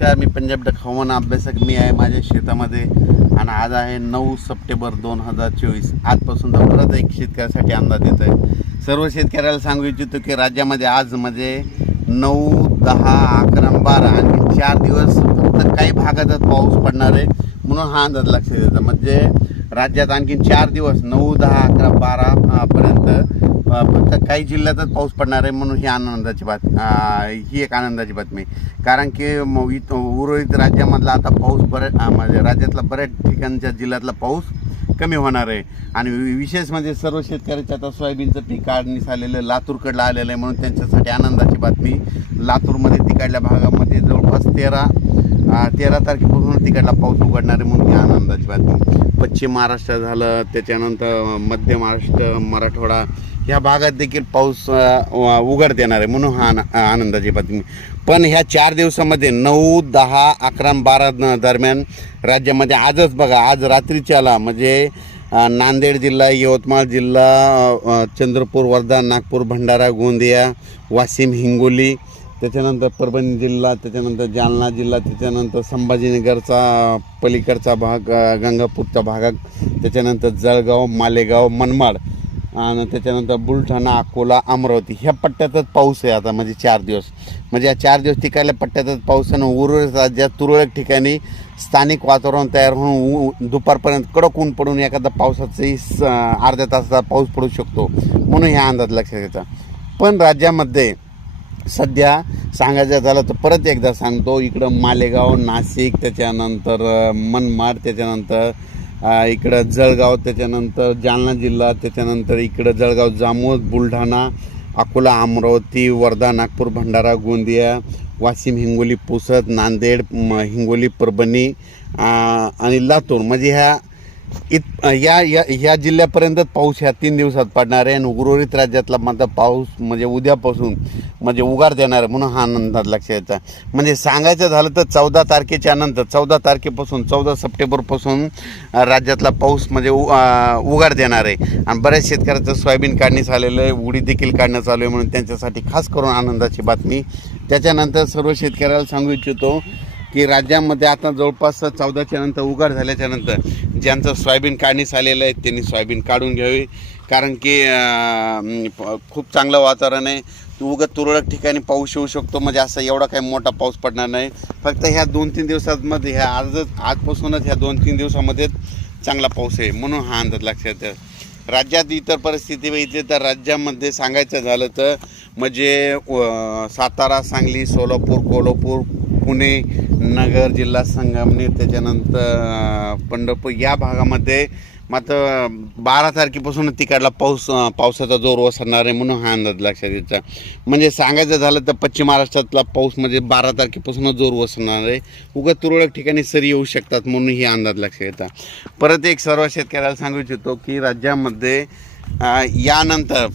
नमस्कार, मी पंजाब डक हवामान अभ्यासक मी आहे माझ्या शेतामध्ये आणि आज आहे 9 सप्टेंबर 2024. आजपासून तर परत एक शेतकऱ्यासाठी अंदाज येत आहे. सर्व शेतकऱ्याला सांगू इच्छितो की राज्यामध्ये आज म्हणजे 9, 10, 11, 12 आणि 4 दिवस फक्त काही भागातच पाऊस पडणार आहे म्हणून हा अंदाज लक्षात येतो. म्हणजे राज्यात आणखी 4 दिवस 9, 10, 11, 12 पर्यंत फक्त काही जिल्ह्यातच पाऊस पडणार आहे म्हणून ही एक आनंदाची बातमी. कारण की उर्वरित राज्यामधला आता पाऊस म्हणजे राज्यातला बऱ्याच ठिकाणच्या जिल्ह्यातला पाऊस कमी होणार आहे. आणि विशेष म्हणजे सर्व शेतकऱ्याच्या आता सोयाबीनचं पीक काढणीस आलेलं लातूरकडलं आलेलं आहे म्हणून त्यांच्यासाठी आनंदाची बातमी. लातूरमध्ये तिकडल्या भागामध्ये जवळपास 13 तारखेपासून तिकडला पाऊस उघडणार आहे म्हणून ही आनंदाची बातमी. पश्चिम महाराष्ट्र झालं, त्याच्यानंतर मध्य महाराष्ट्र, मराठवाडा ह्या भागात देखील पाऊस उघड देणार आहे म्हणून हा आनंदाची बातमी. पण ह्या 4 दिवसामध्ये 9, 10, 11, 12 दरम्यान राज्यामध्ये आजच बघा, आज रात्रीच्याला म्हणजे नांदेड जिल्हा, यवतमाळ जिल्हा, चंद्रपूर, वर्धा, नागपूर, भंडारा, गोंदिया, वाशिम, हिंगोली, त्याच्यानंतर परभणी जिल्हा, त्याच्यानंतर जालना जिल्हा, त्याच्यानंतर संभाजीनगरचा पलीकडचा भाग, गंगापूरचा भाग, त्याच्यानंतर जळगाव, मालेगाव, मनमाड आणि त्याच्यानंतर बुलढाणा, अकोला, अमरावती ह्या पट्ट्यातच पाऊस आहे आता. म्हणजे 4 दिवस म्हणजे या 4 दिवस तिकडल्या पट्ट्यातच पाऊस आहे. उर्वरित राज्यात तुरळक ठिकाणी स्थानिक वातावरण तयार होऊन दुपारपर्यंत कडक ऊन पडून एखादा पावसाचाही अर्ध्या तासाचा पाऊस पडू शकतो म्हणून ह्या अंदाज लक्षात घ्यायचा. पण राज्यामध्ये सध्या सांगायचं झालं तर परत एकदा सांगतो, इकडं मालेगाव, नाशिक, त्याच्यानंतर मनमाड, त्याच्यानंतर इकडं जळगाव, त्याच्यानंतर जालना जिल्हा, त्याच्यानंतर इकडं जळगाव, जामोद, बुलढाणा, अकोला, अमरावती, वर्धा, नागपूर, भंडारा, गोंदिया, वाशिम, हिंगोली, पुसद, नांदेड, हिंगोली, परभणी आणि लातूर म्हणजे ह्या जिल्ह्यापर्यंत पाऊस ह्या 3 दिवसात पडणार आहे. आणि उर्वरित राज्यातला मात्र पाऊस म्हणजे उद्यापासून म्हणजे उगार देणार आहे म्हणून हा अंदाज लक्षात येतो. म्हणजे सांगायचं झालं तर 14 तारखेच्या नंतर 14 तारखेपासून 14 सप्टेंबरपासून राज्यातला पाऊस म्हणजे उगार देणार आहे. आणि बऱ्याच शेतकऱ्याचं सोयाबीन काढणीस आलेलं आहे, उडीद देखील काढणं चालू आहे म्हणून त्यांच्यासाठी खास करून आनंदाची बातमी. त्याच्यानंतर सर्व शेतकऱ्याला सांगू इच्छितो की राज्यामध्ये आता जवळपास 14च्या नंतर उघाड झाल्याच्या नंतर ज्यांचं सोयाबीन काढणीस आलेलं आहे त्यांनी सोयाबीन काढून घ्यावी. कारण की खूप चांगलं वातावरण आहे. तुरळक ठिकाणी पाऊस येऊ शकतो. म्हणजे असा एवढा काही मोठा पाऊस पडणार नाही. फक्त ह्या 2-3 दिवसांमध्ये आजपासूनच ह्या 2-3 दिवसामध्येच चांगला पाऊस आहे म्हणून हा अंदाज लक्षात येतो. राज्यात इतर परिस्थिती बघितली तर राज्यामध्ये सांगायचं झालं तर म्हणजे सातारा, सांगली, सोलापूर, कोल्हापूर, पुणे, नगर जिल्हा, संगमनेर, त्याच्यानंतर पंढरपूर या भागामध्ये मात्र 12 तारखेपासून तिकडला पावसाचा जोर ओसरणार आहे म्हणून हा अंदाज लक्षात घ्यायचा. म्हणजे सांगायचं झालं तर पश्चिम महाराष्ट्रातला पाऊस म्हणजे 12 तारखेपासूनच जोर ओसरणार आहे. उगाच तुरळक ठिकाणी सरी येऊ शकतात म्हणून ही अंदाज लक्षात घ्यायचा. परत एक सर्व शेतकऱ्याला सांगू इच्छितो की राज्यामध्ये यानंतर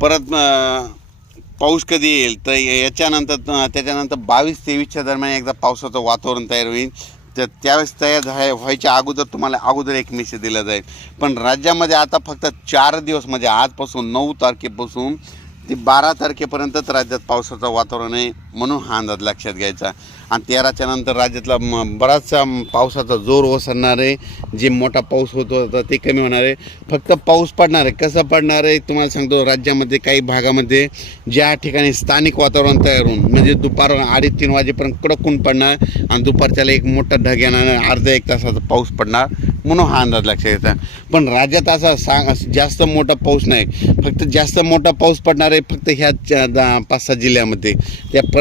परत पाऊस कधी येईल तर त्याच्यानंतर 22-23च्या दरम्यान एकदा पावसाचं वातावरण तयार होईल. तर त्यावेळेस तयार व्हायच्या अगोदर तुम्हाला अगोदर एक मेसेज दिला जाईल. पण राज्यामध्ये आता फक्त 4 दिवस म्हणजे आजपासून 9 तारखेपासून ते 12 तारखेपर्यंतच राज्यात पावसाचं वातावरण आहे म्हणून हा अंदाज लक्षात घ्यायचा. आणि 13च्या नंतर राज्यातला बराचसा पावसाचा जोर ओसरणार आहे. जे मोठा पाऊस होत होता ते कमी होणार आहे. फक्त पाऊस पडणार आहे. कसं पडणार आहे तुम्हाला सांगतो. राज्यामध्ये काही भागामध्ये ज्या ठिकाणी स्थानिक वातावरण तयार होऊन म्हणजे दुपार 2:30-3 वाजेपर्यंत कडक ऊन पडणार आणि दुपारच्याला एक मोठा ढग येणार, अर्धा 1 तासाचा पाऊस पडणार म्हणून हा अंदाज लक्षात घ्यायचा. पण राज्यात असा जास्त मोठा पाऊस नाही. फक्त जास्त मोठा पाऊस पडणार आहे फक्त ह्या 5-6 जिल्ह्यामध्ये.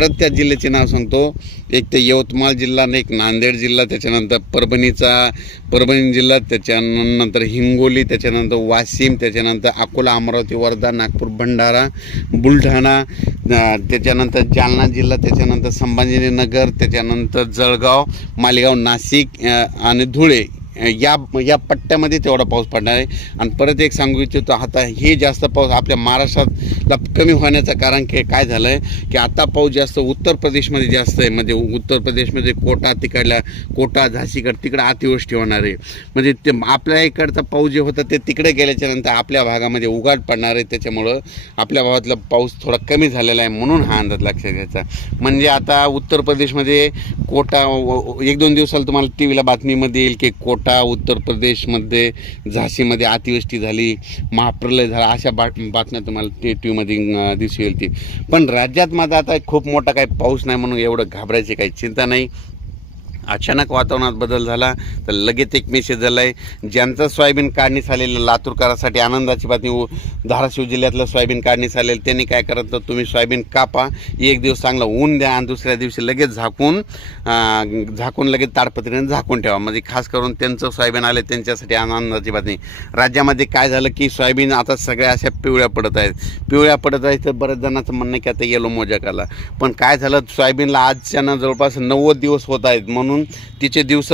त्या जिल्ह्याचे नाव सांगतो. एक ते यवतमाळ जिल्हा आणि एक नांदेड जिल्हा, त्याच्यानंतर परभणी जिल्हा, त्याच्यानंतर हिंगोली, त्याच्यानंतर वाशिम, त्याच्यानंतर अकोला, अमरावती, वर्धा, नागपूर, भंडारा, बुलढाणा, त्याच्यानंतर जालना जिल्हा, त्याच्यानंतर संभाजीनगर, त्याच्यानंतर जळगाव, मालेगाव, नाशिक आणि धुळे या पट्ट्यामध्ये तेवढा पाऊस पडणार आहे. आणि परत एक सांगू इच्छितो, आता हे जास्त पाऊस आपल्या महाराष्ट्रातला कमी होण्याचं कारण काय झालं आहे की आता पाऊस जास्त उत्तर प्रदेशमध्ये जास्त आहे. म्हणजे उत्तर प्रदेशमध्ये कोटा झाशीकडं तिकडं अतिवृष्टी होणार आहे. म्हणजे ते आपल्या इकडचा पाऊस जे होता ते तिकडे गेल्याच्यानंतर आपल्या भागामध्ये उघाड पडणार आहे. त्याच्यामुळं आपल्या भागातला पाऊस थोडा कमी झालेला आहे, म्हणून हा अंदाज लक्षात घ्यायचा. म्हणजे आता उत्तर प्रदेशमध्ये कोटा 1-2 दिवसाला तुम्हाला टी व्हीला बातमीमध्ये येईल की कोटा उत्तर प्रदेशमध्ये झाशीमध्ये अतिवृष्टी झाली, महाप्रलय झाला, अशा बातम्या तुम्हाला टी व्हीमध्ये दिसू येईल. ती पण राज्यात माझा आता खूप मोठा काही पाऊस नाही म्हणून एवढं घाबरायची काही चिंता नाही. अचानक वातावरणात बदल झाला तर लगेच एक मेसेज झाला आहे. ज्यांचं सोयाबीन काढणीस आलेलं लातूरकरांसाठी आनंदाची बातमी, धाराशिव जिल्ह्यातलं सोयाबीन काढणीस आलेलं त्यांनी काय करायचं तर तुम्ही सोयाबीन कापा, एक दिवस चांगलं ऊन द्या आणि दुसऱ्या दिवशी लगेच झाकून लगेच ताडपत्रीने झाकून ठेवा. म्हणजे खास करून त्यांचं सोयाबीन आले त्यांच्यासाठी आनंदाची बातमी. राज्यामध्ये काय झालं की सोयाबीन आता सगळ्या अशा पिवळ्या पडत आहेत तर बऱ्याच जणांचं म्हणणं आहे की आता येलो मोजाक आला. पण काय झालं, सोयाबीनला आजच्यानं जवळपास 90 दिवस होत आहेत म्हणून तिचे दिवस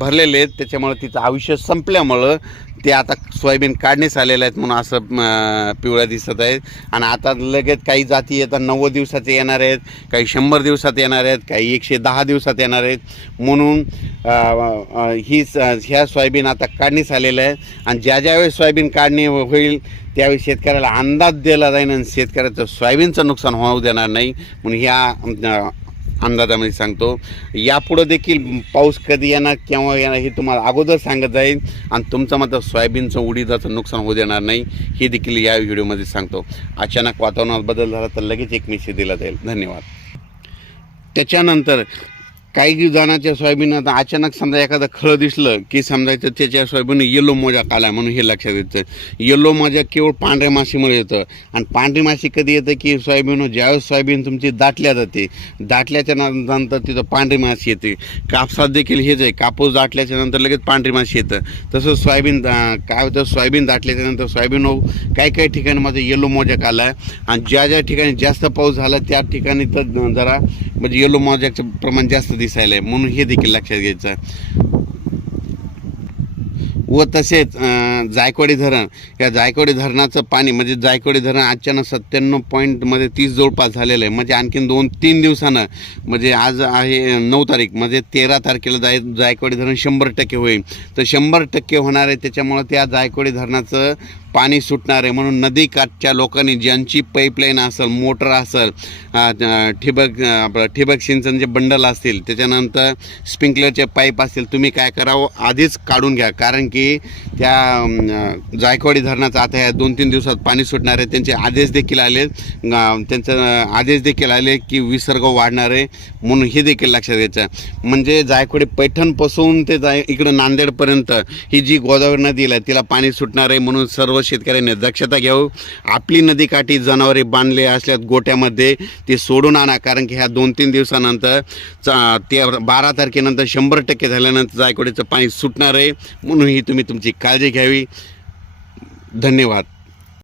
भरलेले आहेत. त्याच्यामुळे तिचं आयुष्य संपल्यामुळं ते आता सोयाबीन काढण्यास आलेले आहेत म्हणून असं पिवळ्या दिसत आहेत. आणि आता लगेच काही जाती येतात 90 दिवसाचे येणार आहेत, काही 100 दिवसात येणार आहेत, काही 110 दिवसात येणार आहेत. म्हणून ह्या सोयाबीन आता काढण्यास आलेलं आहे. आणि ज्यावेळेस सोयाबीन काढणी होईल त्यावेळी शेतकऱ्याला अंदाज दिला जाईल आणि शेतकऱ्याचं सोयाबीनचं नुकसान होऊ देणार नाही. म्हणून ह्या अंदाजामध्ये सांगतो. यापुढं देखील पाऊस कधी येणार केव्हा येणार हे तुम्हाला अगोदर सांगत जाईल. आणि तुमचं मात्र सोयाबीनचं उडीदाचं नुकसान होऊ देणार नाही हे देखील या व्हिडिओमध्ये सांगतो. अचानक वातावरणात बदल झाला तर लगेच एक मेसेज दिला जाईल. धन्यवाद. त्याच्यानंतर काही जणांच्या सोयाबीन अचानक समजा एखादं खळं दिसलं की समजायचं त्याच्या सोयाबीन येलो मोजाक आला म्हणून हे लक्षात येतं. येलो मोजाक केवळ पांढऱ्या माशीमुळे येतं. आणि पांढरी माशी कधी येतं की ज्यावेळेस सोयाबीन तुमची दाटल्या जाते, दाटल्याच्या नंतर तिथं पांढरी माशी येते. कापसात देखील हेच आहे, कापूस दाटल्याच्या नंतर लगेच पांढरी माशी येतं. तसं सोयाबीन काय होतं, सोयाबीन दाटल्याच्या नंतर सोयाबीन काही ठिकाणी माझं येलो मोजाक आला आहे. आणि ज्या ठिकाणी जास्त पाऊस झाला त्या ठिकाणी तर जरा म्हणजे येलो मोजाकचं प्रमाण जास्त दिसायला आहे, म्हणून हे देखील लक्षात घ्यायचं. व तसेच जायकवाडी धरण, या जायकवाडी धरणाचं पाणी म्हणजे जायकवाडी धरण अचानक 97 पॉईंटमध्ये 30 जवळपास झालेलं आहे. म्हणजे आणखीन 2-3 दिवसानं म्हणजे आज आहे 9 तारीख म्हणजे 13 तारखेला जायकवाडी धरण 100% होईल. तर 100% होणार आहे. त्याच्यामुळं त्या जायकवाडी धरणाचं पाणी सुटणार आहे. म्हणून नदीकाठच्या लोकांनी ज्यांची पाईपलाईन असेल, मोटर असेल, ठिबक सिंचनचे बंडल असतील, त्याच्यानंतर स्प्रिंकलरचे पाईप असतील, तुम्ही काय करावं आधीच काढून घ्या. कारण की त्या जायकवाडी धरणाचं आता ह्या 2-3 दिवसात पाणी सुटणार आहे. त्यांचे आदेश देखील आले की विसर्ग वाढणार आहे, म्हणून हे देखील लक्षात घ्यायचं. म्हणजे जायकवाडी पैठणपासून ते इकडं नांदेडपर्यंत ही जी गोदावरी नदीला आहे तिला पाणी सुटणार आहे. म्हणून सर्व शेतकऱ्यांनी दक्षता घ्यावी. आपली नदीकाठी जनावरे बांधले असल्यात गोट्यामध्ये ते सोडून आणा. कारण की ह्या 2-3 दिवसानंतर 12 तारखेनंतर 100% झाल्यानंतर जायकवाडीचं पाणी सुटणार आहे. म्हणून ही तुम्ही तुमची काळजी घ्यावी. धन्यवाद.